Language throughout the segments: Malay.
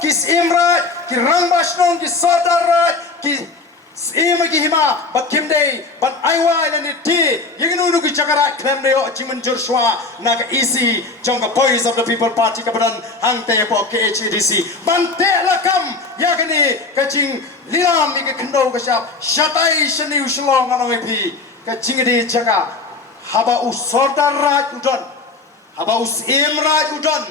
kis imrat ki rangbasnong ki sodarat ki ima ki hima bat kimdei bat aiwai lan ti yenginu nu ki chakara klem deo jiman joshua naga isi jongga boys of the people party kabadan hangte po KHDC bante lakam yagni kaching lilam ni ke khndo ka shap shatai shani uslong anoi phi kaching di jaga haba usodara udon haba us imra udon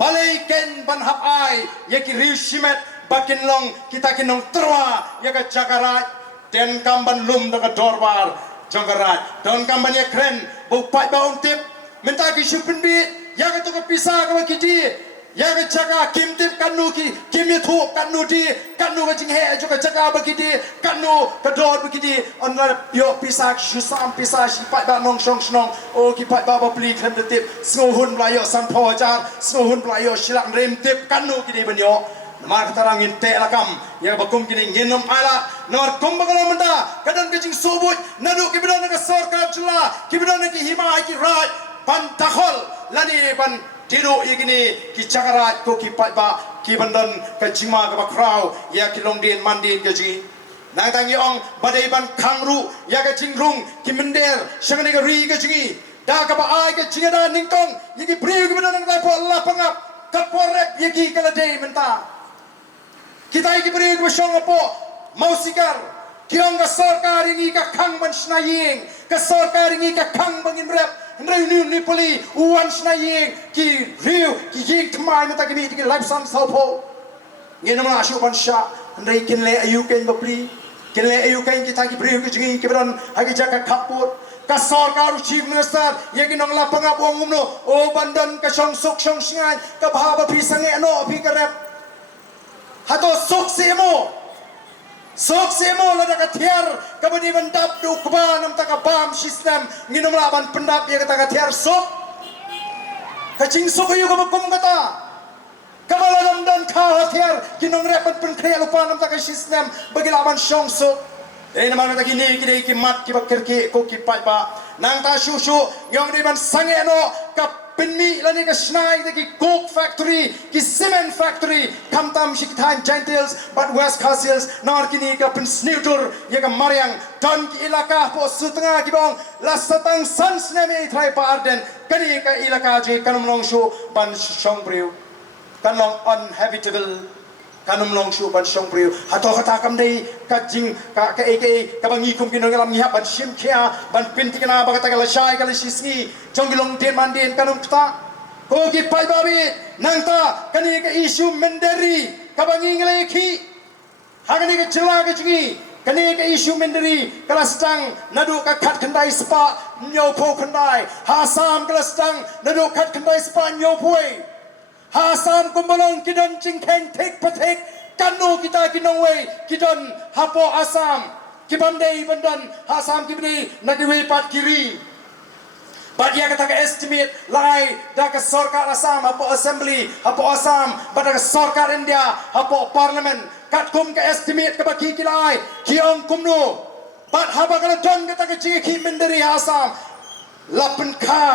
balai ken ban hap ai yaki rishimet bakin long kita kinong terwa ya ka cakarat den kamban lum daga dorbar jonggarat don kamban ya kren bu pai baun tip minta ki supin bi ya ka to ka pisa ka kiti ya ka caka kim tip kanu ki kim thu kanu di kanu ka jing he jo ka caka ba kiti kanu ka dor ba kiti onla yo pisa ki sam pisa si pai ba nong song snong o ki pai ba ba pli kren de tip sno hun bla yo san pho jar sno hun bla yo silang rem tip kanu ki di ban yo Namar katarangin te lakam yang bakum kini ngenom ala nor kumbagala menda kadang kecing subut nadu kibidan ke sarkar jela kibidan ki hima ki raj pan takhol lani pan tiru igini ki chakarat ko ki ba ki bandan ke jima ke bakrau ya ki longdin mandin ke ji nang tangi ong badai ban khangru ya ke jingrung ki mender sangani ke ri ke ji da ka ba ai ke jingada ningtong yiki priu kibidan ke po Allah pangap kaporek yiki kala dei menta kita iki beri ke syong apa mau sikar kiong ka sarkar ingi ka khang ban snaying ka sarkar ingi ka khang bangin rep ndrei ni poli uan snaying ki riu ki ying tmai mata ki life san sopo ngena ma ashu ban sha ndrei kinle ayu ken bapri kinle ayu ken kita ki beri ke jingi ki bran hagi jaka kaput ka sarkar chief minister yegi nong la pangap umno o bandan ka syong sok syong singai ka bhaba phi sange no phi ka rep hato sok semo lada kathiar kabani bandap du kuba nam taka bam system nginom laban pendap ya kata kathiar sok kacing sok ayu kabakum kata kabala nam dan kha hathiar kinong repan penkrea lupa nam taka system bagi laban syong sok nama kata kini ki mat ki bakir ki ko ki pai ba nang ta shu yong di ban sange no kap penmi lani ka snai ki coke factory ki cement factory kamtam shiktan gentils but west castles nor kini ka pen sneuter ya ka mariang don ki ilaka po sutanga ki bong lasatang sans neme thai pa arden kani ka ilaka je kanum long shu ban shong briu kanong uninhabitable kanum long shu ban shong briu hato kata kam dei ka jing ka eke ka bangi kum kinong lam ngiha ban sim khia ban pinti kana ba kata kala shai kala sisni jonggilong den mandin kanum pta ko ki pai babi nangta kani ka isu menderi ka bangi ngale khi hagani ka jela ka jingi kani ka isu menderi kala stang nadu ka khat khandai spa nyo pho khandai hasam kala stang nadu khat khandai spa nyo phoi hasam kumbalong kidon jingkheng thik pathik kanu kita kinongwei kidon hapo asam kibandei bandan hasam kibni nagiwe pat kiri but ya kata ka estimate lai da ka sarkar asam hapo assembly hapo asam bada ka sarkar india hapo parliament kat kum ka estimate ka baki kilai kiong kumno but haba kala don kata ka jiki menderi asam lapen kha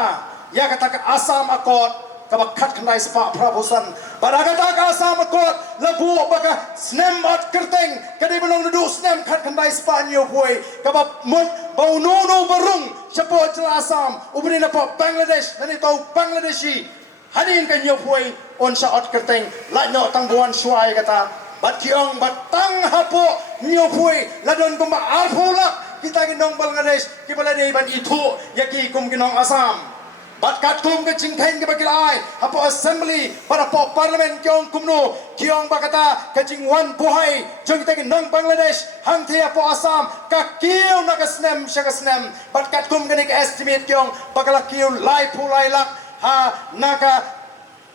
ya kata ka asam akot kabak khat khandai spa prabosan badaga ka asam akot labu baka snem at kerteng kadi belong du snem khat khandai spa nyo poi kabak mut bau no barung chapo jela asam ubni na po bangladesh nani to bangladeshi hanin ka nyo poi on sa at kerteng la no tangbuan suai kata bat kiong bat tang hapo nyo poi ladon kumba arpula kita ginong bangladesh kibala dei ban itu yaki kum ginong asam bat kat kum ke jingkheng ke bakilai apo assembly para po parliament kyong kumno kyong bakata ke jingwan puhai jong kita ke nang bangladesh hang the apo asam ka kiu na ka snem shaka snem bat kat kum ke estimate kyong bakala kiu lai pulai lak ha naka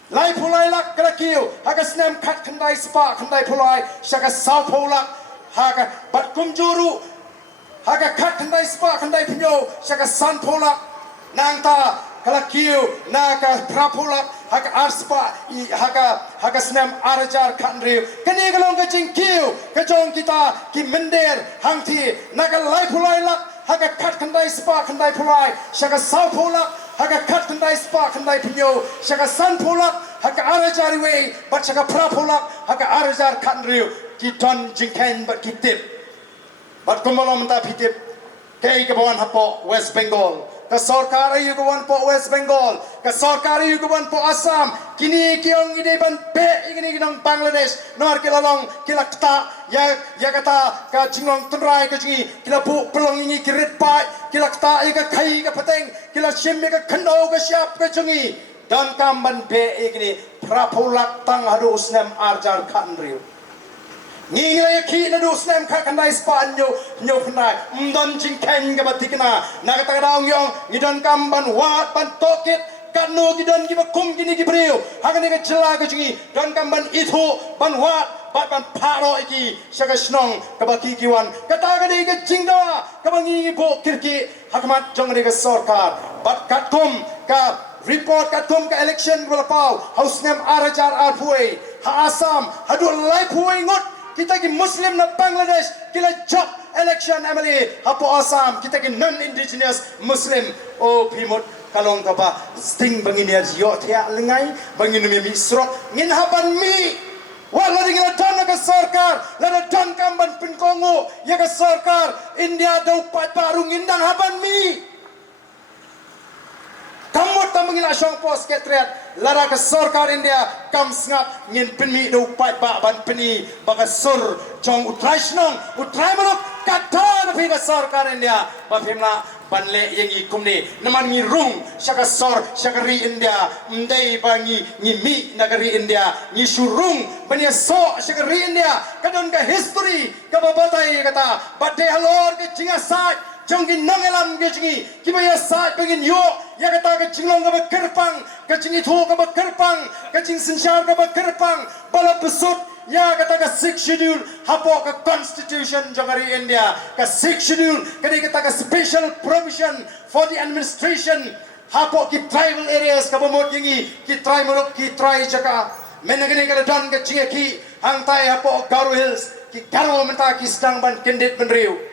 lai pulai lak kala kiu ha ka snem khat khandai spa khandai pulai shaka sau pulak ha ka bat kum juru ha ka khat khandai spa khandai pnyo shaka san pulak nang ta kala kiu naka prapulak haka arspa haka snem arjar khandri kani galong ka jing kiu ka jong kita ki mender hangthi naka lai phulai lak haka khat khandai spa khandai phulai shaka sau phulak haka khat khandai spa khandai pnyo shaka san phulak haka arajar we baca ka prapolak haka arajar kan riu kiton jingken bat kitip bat kumalam ta pitip kay kabawan hapo West Bengal ka sarkar ayu kabawan po West Bengal ka sarkar ayu kabawan po Assam kini kiong ide ban pe ingini ginang Bangladesh nor kilalong kilakta ya kata ka jingong tunrai ka jingi kila bu pelong ini kirit pai kilakta ya ka kai ka pateng kila shim ka khandau ka siap ka jingi dan kamban pe ingini prapolak tang hadu usnem arjar kan riu ngila ya ki na dus nem ka kanai span nyo pnai mdon jingken ga batikna nakata daong yong ngidon kamban wat ban tokit kanu gidon gi bakum gini gi breu hagane ga jela ga jingi don kamban itu ban wat ban paro iki syaga snong ka baki kiwan kata ga ga jingda ka bangi bo kirki hakmat jongre ga sarkar bat katkum ka report katkum ka election wala pau house nem arajar arpuai ha Assam hadu lai puai ngot kita ki Muslim na Bangladesh kila job election MLA hapo Assam kita ki non-indigenous Muslim pimot kalong kapa sting bangin ya yo thia lengai bangin mi srok ngin haban mi wala dingila don ka sarkar la don kamban pinkongo ya ka sarkar India dau pat baru ngindang haban mi kamot tamangin asyong pos ketriat lara ke sarkar India kam sngap ngin penmi do pat ba ban peni baka sur jong utrai snong utrai manok kata na phi ka sarkar India ba phimna banle yengi kumni naman ngi rung syaka sor syakari India mdai bangi ngi mi nagari India ngi surung bania so syakari India kadon ka history ka babatai kata bade halor ke jingasat jonggi nangelam ke jingi kibaya sat bangin yo ya kata ke jinglong ka kerpang ke jingi tho ka kerpang ke jing sensyar ka kerpang bala besut ya kata ka 6th schedule hapo ka constitution jongari India ka 6th schedule kani kata ka special provision for the administration hapo ki tribal areas ka bomot jingi ki tribal ki try jaka menagani ka dan ka jingi ki hang tai hapo Garo Hills ki Garo menta ki sedang ban kendit benriu